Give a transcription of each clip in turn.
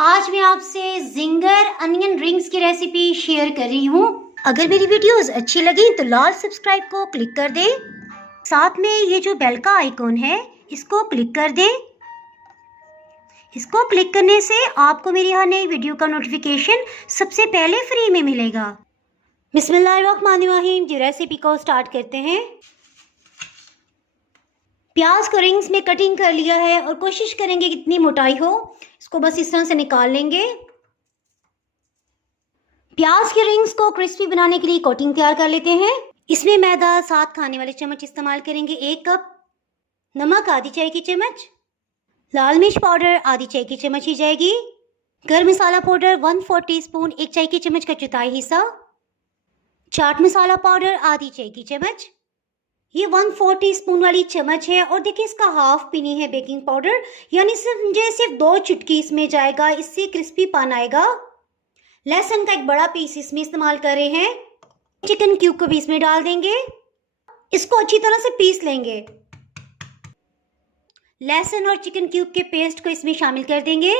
आज मैं आपसे जिंगर अनियन रिंग्स की रेसिपी शेयर कर रही हूँ। अगर मेरी वीडियोस अच्छी लगी तो लाल सब्सक्राइब को क्लिक कर दें। साथ में ये जो बेल का आइकॉन है इसको क्लिक कर दें। इसको क्लिक करने से आपको मेरी हर नई वीडियो का नोटिफिकेशन सबसे पहले फ्री में मिलेगा। बिस्मिल्लाहिर्रहमानिर्रहीम। जी रेसिपी को स्टार्ट करते हैं। प्याज को रिंग्स में कटिंग कर लिया है और कोशिश करेंगे कितनी मोटाई हो, इसको बस इस तरह से निकाल लेंगे। प्याज के रिंग्स को क्रिस्पी बनाने के लिए कोटिंग तैयार कर लेते हैं। इसमें मैदा 7 खाने वाले चम्मच इस्तेमाल करेंगे, 1 कप नमक आधी चाय की चम्मच, लाल मिर्च पाउडर आधी चाय की चम्मच ही जाएगी, गर्म मसाला पाउडर 1/4 टीस्पून 1 चाय की चम्मच का चौथाई हिस्सा, चाट मसाला पाउडर आधी चाय की चम्मच, ये 1/4 टीस्पून वाली चम्मच है। और देखिए इसका हाफ पीनी है बेकिंग पाउडर, यानी सिर्फ 2 चुटकी इसमें जाएगा, इससे क्रिस्पी पान आएगा। लहसुन का एक बड़ा पीस इसमें इस्तेमाल कर रहे हैं। चिकन क्यूब को भी इसमें डाल देंगे, इसको अच्छी तरह से पीस लेंगे। लहसुन और चिकन क्यूब के पेस्ट को इसमें शामिल कर देंगे।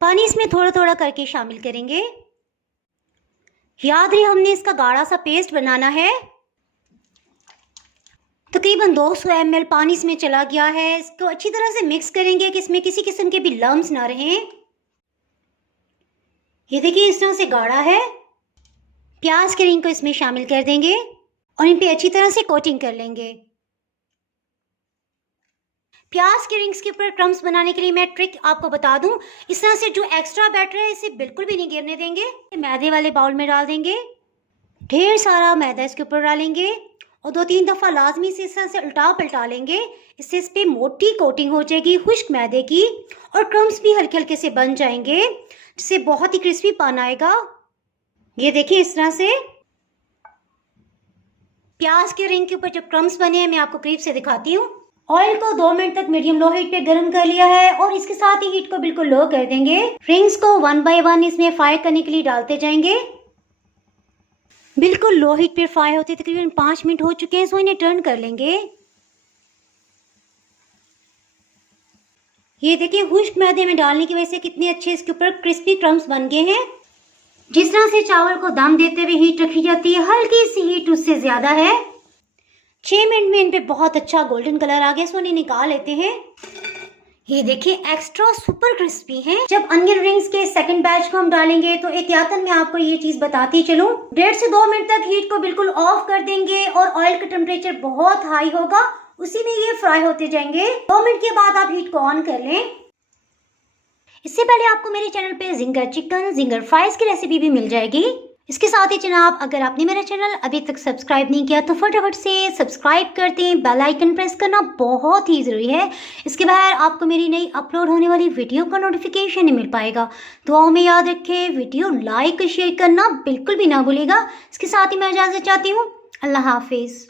पानी इसमें थोड़ा थोड़ा करके शामिल करेंगे। याद रहे हमने इसका गाढ़ा सा पेस्ट बनाना है। तकरीबन 200 ml पानी इसमें चला गया है। इसको अच्छी तरह से मिक्स करेंगे कि इसमें किसी किस्म के भी लम्स ना रहें। ये देखिए इस तरह से गाढ़ा है। प्याज के रिंग को इसमें शामिल कर देंगे और इन पे अच्छी तरह से कोटिंग कर लेंगे। प्याज के रिंग्स के ऊपर क्रम्स बनाने के लिए मैं ट्रिक आपको बता दूं। इस तरह से जो एक्स्ट्रा बैटर है इसे बिल्कुल भी नहीं गिरने देंगे। मैदे वाले बाउल में डाल देंगे, ढेर सारा मैदा इसके ऊपर डालेंगे और 2-3 दफ़ा लाजमी से इस तरह से उल्टा पलटा लेंगे। इससे इस पर मोटी कोटिंग हो जाएगी खुश्क मैदे की और क्रम्स भी हल्के हल्के से बन जाएंगे, जिससे बहुत ही क्रिस्पी पान आएगा। ये देखिए इस तरह से प्याज के रिंग के ऊपर जो क्रम्स बने हैं मैं आपको करीब से दिखाती हूँ। ऑयल को 2 मिनट तक मीडियम लो हीट पे गर्म कर लिया है और इसके साथ ही हीट को बिल्कुल लो कर देंगे। रिंग्स को 1 बाय 1 इसमें फ्राई करने के लिए डालते जाएंगे। बिल्कुल लो हीट पे फ्राई होते तकरीबन 5 मिनट हो चुके हैं, सो इन्हें टर्न कर लेंगे। ये देखिए खुश्क मैदे में डालने की वजह से कितने अच्छे इसके ऊपर क्रिस्पी क्रम्स बन गए हैं। जिस तरह से चावल को दम देते हुए हीट रखी जाती है, हल्की सी हीट उससे ज्यादा है। 6 मिनट में इन पे बहुत अच्छा गोल्डन कलर आ गया, सो इन्हें निकाल लेते हैं। ये देखिए एक्स्ट्रा सुपर क्रिस्पी हैं। जब अनियन रिंग्स के सेकंड बैच को हम डालेंगे तो एहतियातन मैं आपको ये चीज बताती चलूं, 1.5 से 2 मिनट तक हीट को बिल्कुल ऑफ कर देंगे और ऑयल का टेम्परेचर बहुत हाई होगा, उसी में ये फ्राई होते जाएंगे। 2 मिनट के बाद आप हीट को ऑन कर लें। इससे पहले आपको मेरे चैनल पे जिंगर चिकन, जिंगर फ्राइज की रेसिपी भी मिल जाएगी। इसके साथ ही जनाब अगर आपने मेरा चैनल अभी तक सब्सक्राइब नहीं किया तो फटाफट से सब्सक्राइब कर दें। बेल आइकन प्रेस करना बहुत ही ज़रूरी है, इसके बगैर आपको मेरी नई अपलोड होने वाली वीडियो का नोटिफिकेशन नहीं मिल पाएगा। दुआओं में याद रखें, वीडियो लाइक शेयर करना बिल्कुल भी ना भूलिएगा। इसके साथ ही मैं इजाज़त चाहती हूँ। अल्लाह हाफिज़।